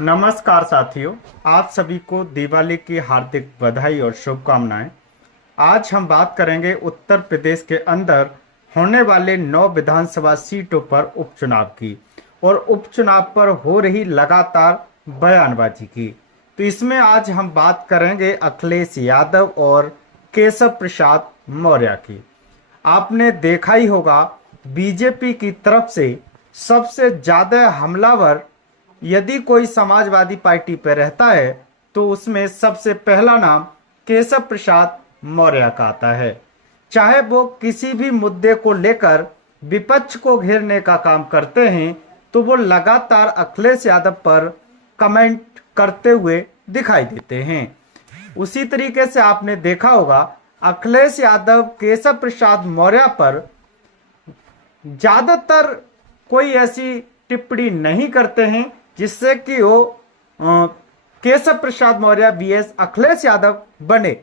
नमस्कार साथियों, आप सभी को दिवाली की हार्दिक बधाई और शुभकामनाएं। आज हम बात करेंगे उत्तर प्रदेश के अंदर होने वाले 9 विधानसभा सीटों पर उपचुनाव की और उपचुनाव पर हो रही लगातार बयानबाजी की। तो इसमें आज हम बात करेंगे अखिलेश यादव और केशव प्रसाद मौर्य की। आपने देखा ही होगा, बीजेपी की तरफ से सबसे ज्यादा हमलावर यदि कोई समाजवादी पार्टी पर रहता है तो उसमें सबसे पहला नाम केशव प्रसाद मौर्य का आता है। चाहे वो किसी भी मुद्दे को लेकर विपक्ष को घेरने का काम करते हैं तो वो लगातार अखिलेश यादव पर कमेंट करते हुए दिखाई देते हैं। उसी तरीके से आपने देखा होगा, अखिलेश यादव केशव प्रसाद मौर्य पर ज्यादातर कोई ऐसी टिप्पणी नहीं करते हैं जिससे कि वो केशव प्रसाद मौर्य वीएस अखिलेश यादव बने।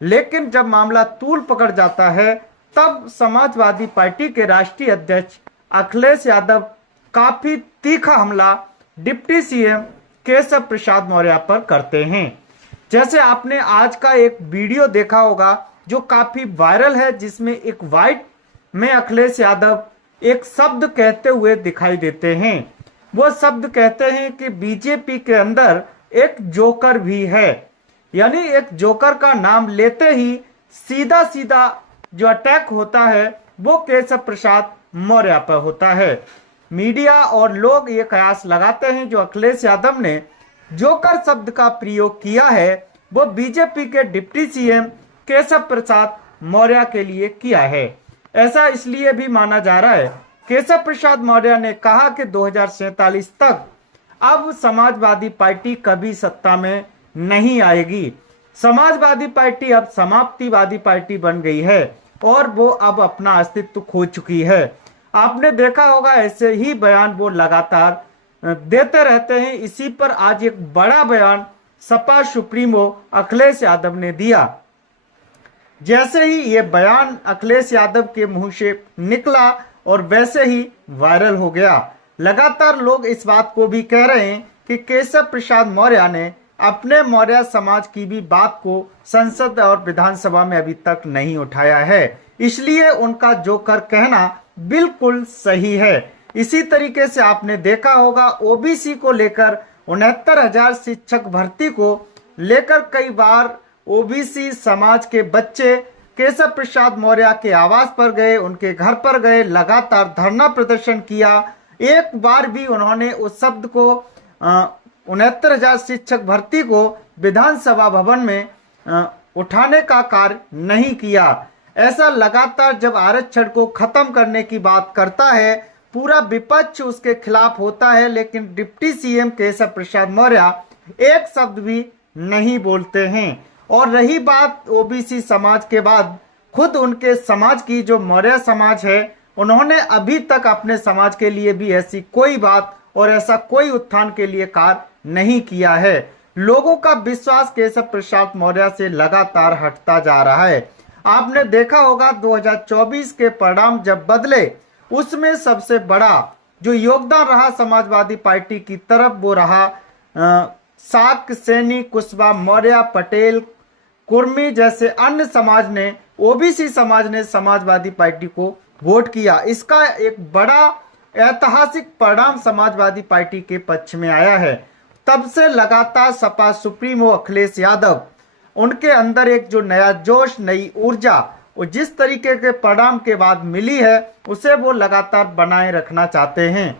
लेकिन जब मामला तूल पकड़ जाता है तब समाजवादी पार्टी के राष्ट्रीय अध्यक्ष अखिलेश यादव काफी तीखा हमला डिप्टी सीएम केशव प्रसाद मौर्य पर करते हैं। जैसे आपने आज का एक वीडियो देखा होगा जो काफी वायरल है, जिसमें एक वाइट में अखिलेश यादव एक शब्द कहते हुए दिखाई देते हैं। वो शब्द कहते हैं कि बीजेपी के अंदर एक जोकर भी है, यानी एक जोकर का नाम लेते ही सीधा सीधा जो अटैक होता है वो केशव प्रसाद मौर्य पर होता है। मीडिया और लोग ये कयास लगाते हैं जो अखिलेश यादव ने जोकर शब्द का प्रयोग किया है वो बीजेपी के डिप्टी सीएम केशव प्रसाद मौर्य के लिए किया है। ऐसा इसलिए भी माना जा रहा है, केशव प्रसाद मौर्य ने कहा कि 2047 तक अब समाजवादी पार्टी कभी सत्ता में नहीं आएगी। समाजवादी पार्टी अब समाप्तिवादी पार्टी बन गई है और वो अब अपना अस्तित्व खो चुकी है। आपने देखा होगा, ऐसे ही बयान वो लगातार देते रहते हैं। इसी पर आज एक बड़ा बयान सपा सुप्रीमो अखिलेश यादव ने दिया। जैसे ही ये बयान अखिलेश यादव के मुंह से निकला और वैसे ही वायरल हो गया। लगातार लोग इस बात को भी कह रहे हैं कि केशव प्रसाद मौर्य ने अपने मौर्य समाज की भी बात को संसद और विधानसभा में अभी तक नहीं उठाया है, इसलिए उनका जोकर कहना बिल्कुल सही है। इसी तरीके से आपने देखा होगा, ओबीसी को लेकर 69,000 शिक्षक भर्ती को लेकर कई बार ओबीसी समाज के बच्चे केशव प्रसाद मौर्य के आवास पर गए, उनके घर पर गए, लगातार धरना प्रदर्शन किया। एक बार भी उन्होंने उस शब्द को 69,000 शिक्षक भर्ती को विधानसभा भवन में उठाने का कार्य नहीं किया। ऐसा लगातार जब आरक्षण को खत्म करने की बात करता है पूरा विपक्ष उसके खिलाफ होता है, लेकिन डिप्टी सीएम केशव प्रसाद मौर्य एक शब्द भी नहीं बोलते हैं। और रही बात ओबीसी समाज के बाद, खुद उनके समाज की जो मौर्य समाज है उन्होंने अभी तक अपने समाज के लिए भी ऐसी कोई बात और ऐसा कोई उत्थान के लिए कार्य नहीं किया है। लोगों का विश्वास केशव प्रसाद मौर्य से लगातार हटता जा रहा है। आपने देखा होगा 2024 के परिणाम जब बदले उसमें सबसे बड़ा जो योगदान रहा समाजवादी पार्टी की तरफ वो रहा साक, सैनी, कुशवाहा, मौर्य, पटेल, कुर्मी जैसे अन्य समाज ने, ओबीसी समाज ने समाजवादी पार्टी को वोट किया। इसका एक बड़ा ऐतिहासिक परिणाम समाजवादी पार्टी के पक्ष में आया है। तब से लगातार सपा सुप्रीमो अखिलेश यादव, उनके अंदर एक जो नया जोश, नई ऊर्जा और जिस तरीके के परिणाम के बाद मिली है उसे वो लगातार बनाए रखना चाहते हैं।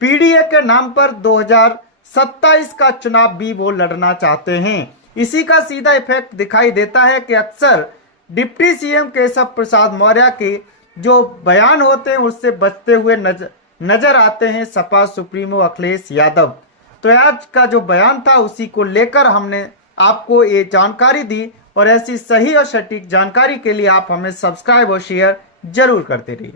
पीडीए के नाम पर 2027 का चुनाव भी वो लड़ना चाहते हैं। इसी का सीधा इफेक्ट दिखाई देता है कि अक्सर डिप्टी सीएम केशव प्रसाद मौर्य के जो बयान होते हैं उससे बचते हुए नजर आते हैं सपा सुप्रीमो अखिलेश यादव। तो आज का जो बयान था उसी को लेकर हमने आपको ये जानकारी दी, और ऐसी सही और सटीक जानकारी के लिए आप हमें सब्सक्राइब और शेयर जरूर करते रहिए।